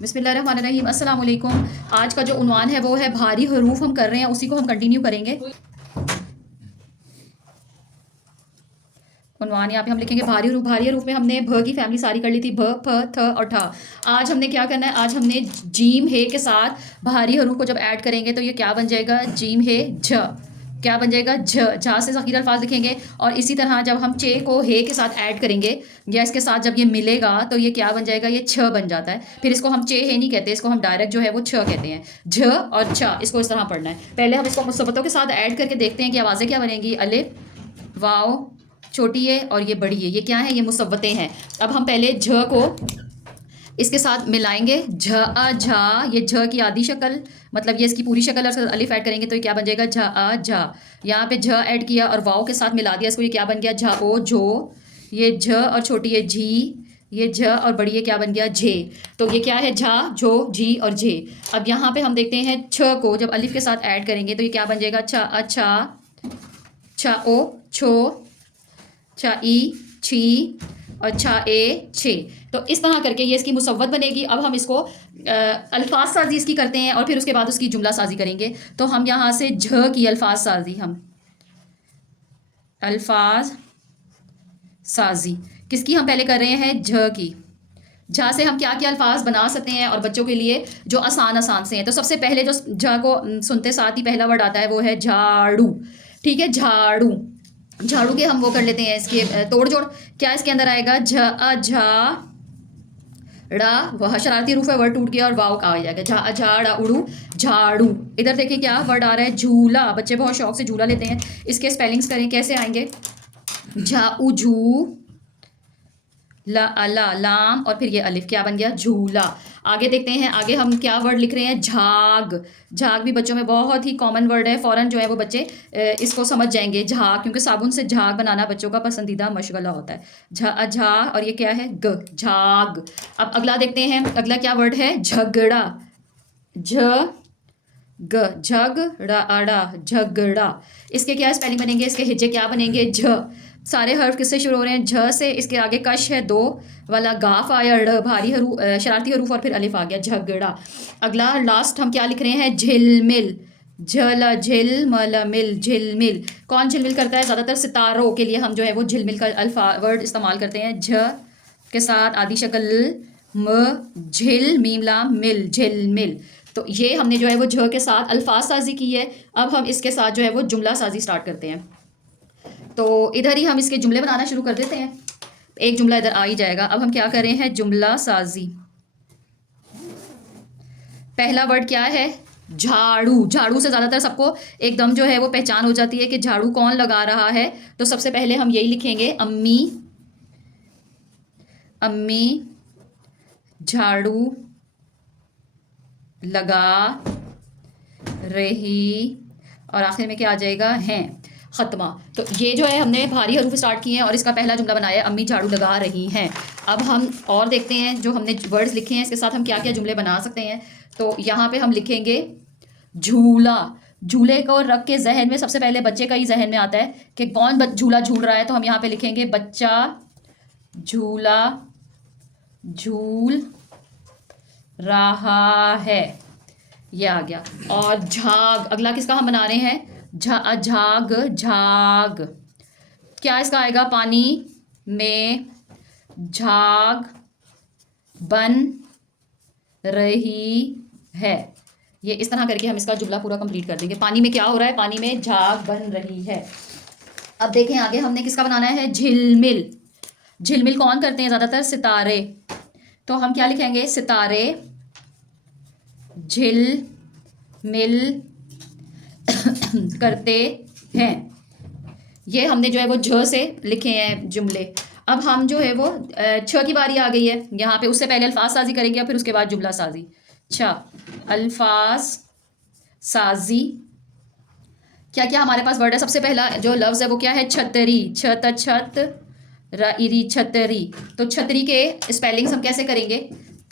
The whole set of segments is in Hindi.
बिस्मिल्लाहिर्रहमानिर्रहीम अस्सलाम वालेकुम। आज का जो उन्वान है वो है भारी हरूफ हम कर रहे हैं, उसी को हम कंटिन्यू करेंगे। उन्वान यहाँ पे हम लिखेंगे भारी हरूफ। भारी हरूफ में हमने भ की फैमिली सारी कर ली थी, भ, फ, थ और ठ। आज हमने क्या करना है, आज हमने जीम हे के साथ भारी हरूफ को जब ऐड करेंगे तो ये क्या बन जाएगा, जीम हे झ। क्या बन जाएगा, झ। झा से ज़ख़ीर अल्फाज लिखेंगे। और इसी तरह जब हम चे को हे के साथ ऐड करेंगे या इसके साथ जब ये मिलेगा तो ये क्या बन जाएगा, ये छ बन जाता है। फिर इसको हम चे हे नहीं कहते, इसको हम डायरेक्ट जो है वो छ कहते हैं। झ और छ, इसको इस तरह पढ़ना है। पहले हम इसको मुसब्बतों के साथ ऐड करके देखते हैं कि आवाज़ें क्या बनेंगी। अलिफ, वाव, छोटी है और ये बड़ी है, ये क्या है, ये मुसव्वतें हैं। अब हम पहले झ को इसके साथ मिलाएंगे, झ अ झा। ये झ की आधी शक्ल, मतलब ये इसकी पूरी शक्ल, और अलिफ ऐड करेंगे तो ये क्या बन जाएगा, झ अ झा। यहाँ पे झ ऐड किया और वाव के साथ मिला दिया इसको, ये क्या बन गया, झ ओ झो। ये झ और छोटी है झी, ये झ और बड़ी है क्या बन गया, झे। तो ये क्या है, झा, झो, झी और झे। अब यहाँ पे हम देखते हैं छ को जब अलिफ के साथ ऐड करेंगे तो ये क्या बन जाएगा, छ अच्छा, छ ओ छो, छ ई छी और छ ए छे। तो इस तरह करके ये इसकी मुसव्वत बनेगी। अब हम इसको अल्फाज साजी इसकी करते हैं और फिर उसके बाद उसकी जुमला साजी करेंगे। तो हम यहाँ से झ की अल्फाज साजी, हम अल्फाज साजी किसकी हम पहले कर रहे हैं, झ की। झा से हम क्या क्या अल्फाज बना सकते हैं और बच्चों के लिए जो आसान आसान से हैं। तो सबसे पहले जो झ को सुनते साथ ही पहला वर्ड आता है वो है झाड़ू। ठीक है, झाड़ू। झाड़ू के हम वो कर लेते हैं, इसके तोड़ जोड़। क्या इसके अंदर आएगा, झ अ झा ड़ा, वह शरारती रूफ है, वर्ड टूट गया और वाव का आ जाएगा, झा अ झा ड़ा उड़ू, झाड़ू। इधर देखिए क्या वर्ड आ रहा है, झूला। बच्चे बहुत शौक से झूला लेते हैं। इसके स्पेलिंग्स करें, कैसे आएंगे, झा उ झू, ला अला लाम और फिर ये अलिफ, क्या बन गया, झूला। आगे देखते हैं, आगे हम क्या वर्ड लिख रहे हैं, झाग। झाग भी बच्चों में बहुत ही कॉमन वर्ड है, फ़ौरन जो है वो बच्चे इसको समझ जाएंगे, झाग, क्योंकि साबुन से झाग बनाना बच्चों का पसंदीदा मशगला होता है। झा झा और ये क्या है, ग, झाग। अब अगला देखते हैं, अगला क्या वर्ड है, झगड़ा। झ ग, झगड़ा अड़ा, झगड़ा। इसके क्या स्पेलिंग बनेंगे, इसके हिज्जे क्या बनेंगे, झ। सारे हर्फ किससे शुरू हो रहे हैं, झ से। इसके आगे कश है, दो वाला गाफ आया, ड़ भारी हरूफ, शरारती हरूफ और फिर अलिफ आ गया, झगड़ा। अगला लास्ट हम क्या लिख रहे हैं, झिलमिल। झल झिल मल मिल, झिलमिल। कौन झिलमिल करता है, ज़्यादातर सितारों के लिए हम जो है वो झिलमिल का अल्फा वर्ड इस्तेमाल करते हैं। झ के साथ आदि शक्ल म, झिल मीम लाम मिल, झिलमिल। तो ये हमने जो है वो झ के साथ अल्फाज साजी की है। अब हम इसके साथ जो है वो जुमला साजी स्टार्ट करते हैं। तो इधर ही हम इसके जुमले बनाना शुरू कर देते हैं। एक जुमला इधर आ ही जाएगा। अब हम क्या कर रहे हैं, जुमला साजी। पहला वर्ड क्या है, झाड़ू। झाड़ू से ज़्यादातर सबको एकदम जो है वो पहचान हो जाती है कि झाड़ू कौन लगा रहा है। तो सबसे पहले हम यही लिखेंगे, अम्मी। अम्मी झाड़ू लगा रही, और आखिर में क्या आ जाएगा, हैं, ख़त्मा। तो ये जो है हमने भारी हरूफ स्टार्ट किए हैं और इसका पहला जुमला बनाया है, अम्मी झाड़ू लगा रही हैं। अब हम और देखते हैं जो हमने वर्ड्स लिखे हैं इसके साथ हम क्या क्या जुमले बना सकते हैं। तो यहाँ पे हम लिखेंगे झूला। झूले को रख के जहन में सबसे पहले बच्चे का ही जहन में आता है कि कौन झूला झूल रहा है। तो हम यहाँ पे लिखेंगे बच्चा झूला झूल रहा है, ये आ गया। और झाग, अगला किसका हम बना रहे हैं, झाग, झाग। क्या इसका आएगा, पानी में झाग बन रही है। ये इस तरह करके हम इसका जुमला पूरा कंप्लीट कर देंगे। पानी में क्या हो रहा है, पानी में झाग बन रही है। अब देखें आगे हमने किसका बनाना है, झिलमिल। झिलमिल कौन करते हैं, ज़्यादातर सितारे। तो हम क्या लिखेंगे, सितारे झिल मिल करते हैं। ये हमने जो है वो झ से लिखे हैं जुमले। अब हम जो है वो छ की बारी आ गई है यहाँ पे। उससे पहले अल्फाज साजी करेंगे और फिर उसके बाद जुमला साजी। छ, अल्फाज साजी। क्या क्या हमारे पास वर्ड है, सबसे पहला जो लफ्ज़ है वो क्या है, छतरी। छत छत री, छतरी। तो छतरी के स्पेलिंग्स हम कैसे करेंगे,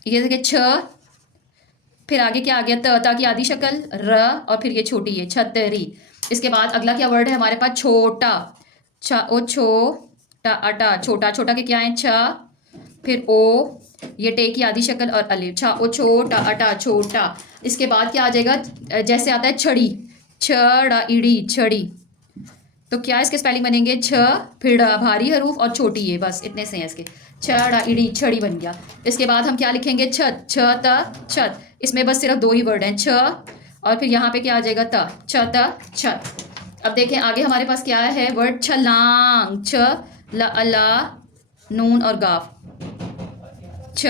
ये देखिए, छ, फिर आगे क्या आ गया, त की आधी शक्ल, र और फिर ये छोटी है, छतरी। इसके बाद अगला क्या वर्ड है हमारे पास, छोटा। छ ओ छो टा अटा, छोटा। छोटा के क्या है, छ, फिर ओ, ये टे की आधी शक्ल और अलिफ। छा ओ छोटा अटा छोटा। इसके बाद क्या आ जाएगा, जैसे आता है छड़ी, छड़ा इड़ी छड़ी। तो क्या इसके स्पेलिंग बनेंगे, छ फिर भारी हरूफ और छोटी ये, बस इतने से हैं इसके। छड़ा इड़ी छड़ी बन गया। इसके बाद हम क्या लिखेंगे, छत, छ त छत। इसमें बस सिर्फ दो ही वर्ड हैं, छ और फिर यहाँ पे क्या आ जाएगा, त, छ त छत। अब देखें आगे हमारे पास क्या है वर्ड, छलांग, छ ल अला नून और गाफ, छ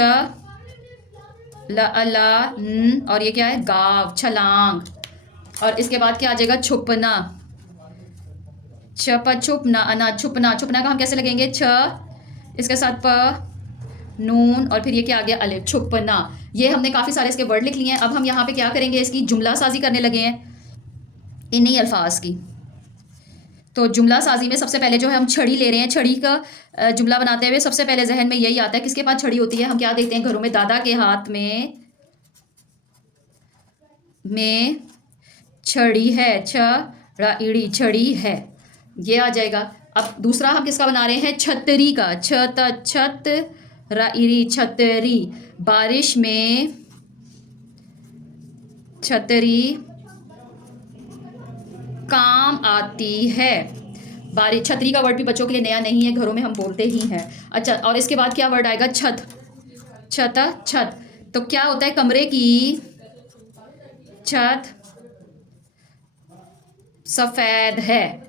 ल अला और ये क्या है, गाव, छलांग। और इसके बाद क्या आ जाएगा, छुपना, छप छुपना अना छुपना। छुपना का हम कैसे लगेंगे, छ इसके साथ प नून और फिर ये क्या आ गया, अलिफ, छुपना। ये हमने काफ़ी सारे इसके वर्ड लिख लिए हैं। अब हम यहाँ पे क्या करेंगे, इसकी जुमला साजी करने लगे हैं इन्हीं अल्फाज की। तो जुमला साजी में सबसे पहले जो है हम छड़ी ले रहे हैं। छड़ी का जुमला बनाते हुए सबसे पहले जहन में यही आता है, किसके पास छड़ी होती है, हम क्या देखते हैं घरों में, दादा के हाथ में छड़ी है, छ इड़ी छड़ी है, ये आ जाएगा। अब दूसरा हम किसका बना रहे हैं, छतरी का, छत राइरी छतरी। बारिश में छतरी काम आती है। बारिश, छतरी का वर्ड भी बच्चों के लिए नया नहीं है, घरों में हम बोलते ही हैं। अच्छा, और इसके बाद क्या वर्ड आएगा, छत, छत। तो क्या होता है, कमरे की छत सफ़ेद है।